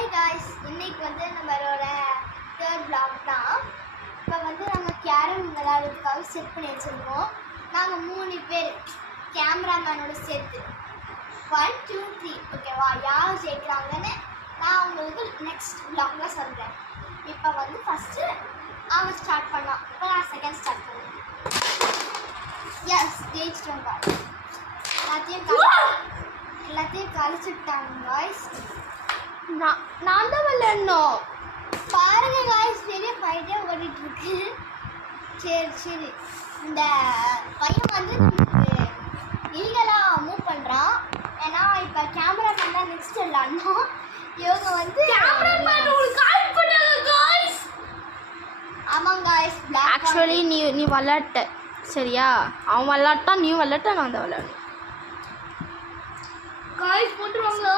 Hi guys, இன்னைக்கு வந்து நம்மளோட தேர்ட் vlog தான். இப்போ வந்து நாங்கள் கேரம் விளையாடுறதுக்காக செட் பண்ணி வச்சுருக்கோம். நாங்கள் 3 பேர் கேமராமேனோட சேர்த்து 1 2 3 ஓகேவா? யார் ஜெயிக்கிறாங்கன்னு நான் உங்களுக்கு நெக்ஸ்ட் vlogல சொல்கிறேன். இப்போ வந்து ஃபஸ்ட்டு அவங்க ஸ்டார்ட் பண்ணலாம். இப்போ நான் செகண்ட் ஸ்டார்ட் பண்ணுவேன். எஸ், ஜெயிச்சிட்டோம் காய்ஸ். எல்லாத்தையும் கழிச்சுட்டாங்க காய்ஸ். நான் தான் விளையாடணும். பாருங்க காய்ஸ், பெரிய ஃபைட்டே ஓடிட்டு இருக்கு. சரி இந்த பையன் வந்து இல்லீகலாக மூவ் பண்ணுறான். ஏன்னா இப்போ கேமராமேன் தான் நெக்ஸ்ட் விளாடணும். இவங்க வந்து ஆமாங்க காய்ஸ், ஆக்சுவலி நீ விளையாட்ட சரியா? அவன் விளையாட்டா, நீ விளையாட்டா, நான் தான் விளையாடணும். காய்ஸ் போட்டுருவாங்களா?